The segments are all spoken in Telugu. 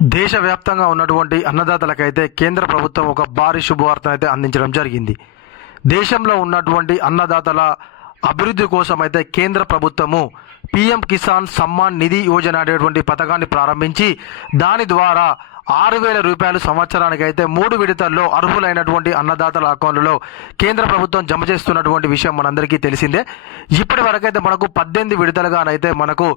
దేశవ్యాప్తంగా ఉన్నటువంటి అన్నదాతలకైతే కేంద్ర ప్రభుత్వం ఒక భారీ శుభవార్తను అయితే అందించడం జరిగింది. దేశంలో ఉన్నటువంటి అన్నదాతల అభివృద్ధి కోసం అయితే కేంద్ర ప్రభుత్వము పిఎం కిసాన్ సమ్మాన్ నిధి యోజన అనేటువంటి పథకాన్ని ప్రారంభించి దాని ద్వారా ఆరు వేల రూపాయలు సంవత్సరానికి అయితే మూడు విడతల్లో అర్హులైనటువంటి అన్నదాతల అకౌంట్లలో కేంద్ర ప్రభుత్వం జమ చేస్తున్నటువంటి విషయం మనందరికీ తెలిసిందే. ఇప్పటి వరకైతే మనకు పద్దెనిమిది విడతలుగానైతే మనకు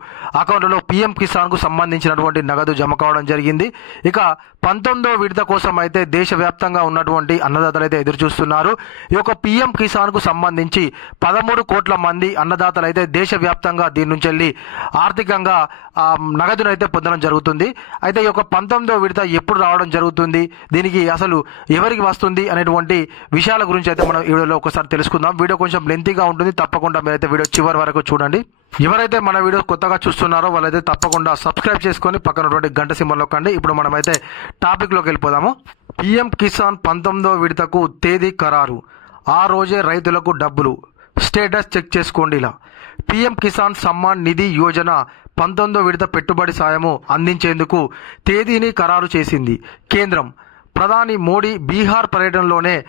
అకౌంట్లలో పిఎం కిసాన్కు సంబంధించినటువంటి నగదు జమ కావడం జరిగింది. ఇక పంతొమ్మిదో విడత కోసం అయితే దేశవ్యాప్తంగా ఉన్నటువంటి అన్నదాతలు అయితే ఎదురు చూస్తున్నారు ఈ యొక్క పిఎం కిసాన్కు సంబంధించి పదమూడు కోట్ల మంది అన్నదాతలు అయితే దేశవ్యాప్తంగా దీని నుంచి వెళ్ళి ఆర్థికంగా నగదునైతే పొందడం జరుగుతుంది. అయితే ఈ యొక్క పంతొమ్మిదో విడత ఎప్పుడు రావడం జరుగుతుంది? దీనికి అసలు ఎవరికి వస్తుంది? అనేటువంటి విషయాల గురించి అయితే మనం ఈ వీడియోలో ఒకసారి తెలుసుకుందాం. వీడియో కొంచెం లెంతీగా ఉంటుంది. తప్పకుండా మీరైతే వీడియో చివరి వరకు చూడండి. ఎవరైతే మన వీడియో కొత్తగా చూస్తున్నారో వాళ్ళైతే తప్పకుండా సబ్స్క్రైబ్ చేసుకొని పక్కనటువంటి గంట సింబల్ నొక్కండి ఇప్పుడు మనమైతే టాపిక్లోకి వెళ్ళిపోదాము. పిఎం కిసాన్ పంతొమ్మిదో విడతకు తేదీ ఖరారు. ఆ రోజే రైతులకు డబ్బులు. స్టేటస్ చెక్ చేసుకోండి ఇలా. పిఎం కిసాన్ సమ్మాన్ నిధి యోజన పంతొమ్మిదో విడత పెట్టుబడి సాయము అందించేందుకు తేదీని ఖరారు చేసింది. కేంద్రం ప్రధాని మోడీ బీహార్ పర్యటనలోనే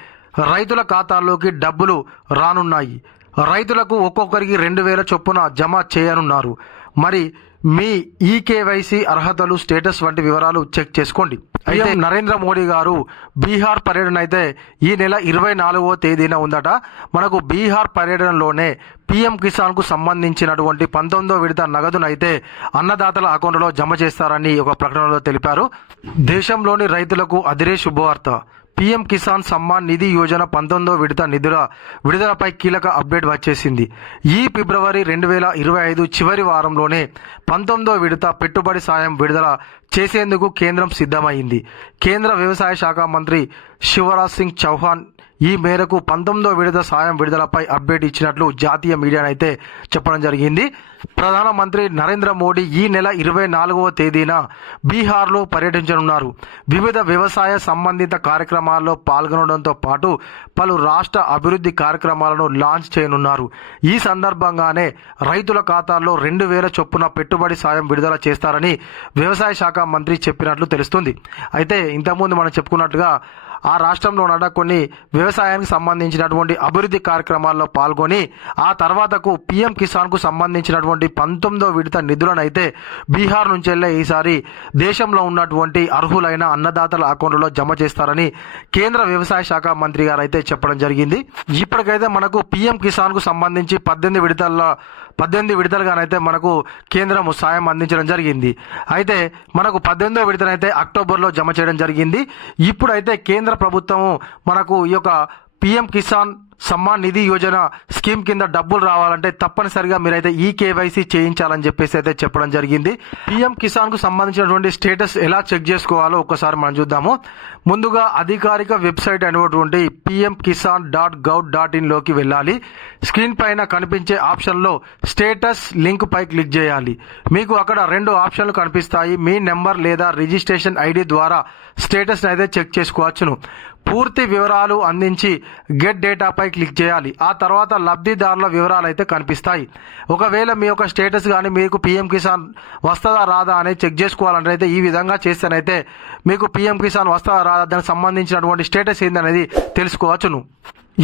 రైతుల ఖాతాల్లోకి డబ్బులు రానున్నాయి. రైతులకు ఒక్కొక్కరికి రెండు వేల చొప్పున జమ చేయనున్నారు. మరి మీ ఈకేవైసీ అర్హతలు స్టేటస్ వంటి వివరాలు చెక్ చేసుకోండి. అయితే నరేంద్ర మోడీ గారు బీహార్ పర్యటన అయితే ఈ నెల ఇరవై నాలుగవ తేదీన ఉందట. మనకు బీహార్ పర్యటనలోనే పీఎం కిసాన్కు సంబంధించినటువంటి పంతొమ్మిదో విడత నగదునైతే అన్నదాతల అకౌంట్లో జమ చేస్తారని ఒక ప్రకటనలో తెలిపారు. దేశంలోని రైతులకు అదిరే శుభవార్త. పీఎం కిసాన్ సమ్మాన్ నిధి యోజన పంతొమ్మిదో విడత నిధుల విడుదలపై కీలక అప్డేట్ వచ్చేసింది. ఈ ఫిబ్రవరి రెండు వేల ఇరవై ఐదు చివరి వారంలోనే పంతొమ్మిదో విడత పెట్టుబడి సాయం విడుదల చేసేందుకు కేంద్రం సిద్ధమైంది. కేంద్ర వ్యవసాయ శాఖ మంత్రి శివరాజ్ సింగ్ చౌహాన్ ఈ మేరకు పంతొమ్మిదో విడత సాయం విడుదలపై అప్డేట్ ఇచ్చినట్లు జాతీయ మీడియానైతే చెప్పడం జరిగింది. ప్రధానమంత్రి నరేంద్ర మోడీ ఈ నెల ఇరవై నాలుగవ తేదీన బీహార్లో పర్యటించనున్నారు. వివిధ వ్యవసాయ సంబంధిత కార్యక్రమాల్లో పాల్గొనడంతో పాటు పలు రాష్ట్ర అభివృద్ధి కార్యక్రమాలను లాంచ్ చేయనున్నారు. ఈ సందర్భంగానే రైతుల ఖాతాల్లో రెండు వేల చొప్పున పెట్టుబడి సాయం విడుదల చేస్తారని వ్యవసాయ శాఖ మంత్రి చెప్పినట్లు తెలుస్తుంది. అయితే ఇంతకుముందు మనం చెప్పుకున్నట్టుగా ఆ రాష్ట్రంలో ఉన్న కొన్ని వ్యవసాయానికి సంబంధించినటువంటి అభివృద్ధి కార్యక్రమాల్లో పాల్గొని ఆ తర్వాతకు పీఎం కిసాన్కు సంబంధించినటువంటి పంతొమ్మిదో విడత నిధులను అయితే బీహార్ నుంచి వెళ్ళే ఈసారి దేశంలో ఉన్నటువంటి అర్హులైన అన్నదాతల అకౌంట్లో జమ చేస్తారని కేంద్ర వ్యవసాయ శాఖ మంత్రి గారు అయితే చెప్పడం జరిగింది. ఇప్పటికైతే మనకు పీఎం కిసాన్కు సంబంధించి పద్దెనిమిది విడతల్లో పద్దెనిమిది విడతలుగానైతే మనకు కేంద్రం సాయం అందించడం జరిగింది. అయితే మనకు పద్దెనిమిదో విడతనైతే అక్టోబర్లో జమ చేయడం జరిగింది. ఇప్పుడైతే కేంద్ర ప్రభుత్వము మనకు ఈ యొక్క పిఎం కిసాన్ సమ్మాన్ నిధి యోజన స్కీమ్ కింద డబ్బులు రావాలంటే తప్పనిసరిగా మీరైతే ఈ కేవైసీ చేయించాలని చెప్పేసి అయితే చెప్పడం జరిగింది. పిఎం కిసాన్కు సంబంధించినటువంటి స్టేటస్ ఎలా చెక్ చేసుకోవాలో ఒకసారి మనం చూద్దాము. ముందుగా అధికారిక వెబ్సైట్ అనేటువంటి PM Kisan dot gov dot ఇన్లోకి వెళ్ళాలి. స్క్రీన్ పైన కనిపించే ఆప్షన్లో స్టేటస్ లింక్ పై క్లిక్ చేయాలి. మీకు అక్కడ రెండు ఆప్షన్లు కనిపిస్తాయి. మీ నెంబర్ లేదా రిజిస్ట్రేషన్ ఐడి ద్వారా స్టేటస్ అయితే చెక్ చేసుకోవచ్చును. పూర్తి వివరాలు అందించి గెట్ డేటాపై క్లిక్ చేయాలి. ఆ తర్వాత లబ్ధిదారుల వివరాలు అయితే కనిపిస్తాయి. ఒకవేళ మీ యొక్క స్టేటస్ కానీ మీకు పిఎం కిసాన్ వస్తుందా రాదా అనేది చెక్ చేసుకోవాలంటే అయితే ఈ విధంగా చేస్తేనైతే మీకు పిఎం కిసాన్ వస్తుందా రాదా దానికి సంబంధించినటువంటి స్టేటస్ ఏందనేది తెలుసుకోవచ్చును.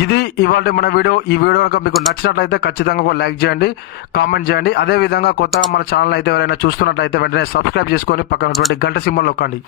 ఇది ఇవాళ మన వీడియో. ఈ వీడియో కనుక మీకు నచ్చినట్లయితే ఖచ్చితంగా ఒక లైక్ చేయండి కామెంట్ చేయండి. అదే విధంగా కొత్తగా మన ఛానల్ అయితే ఎవరైనా చూస్తున్నట్లయితే వెంటనే సబ్స్క్రైబ్ చేసుకొని పక్కనటువంటి గంట సింబల్ నొక్కండి.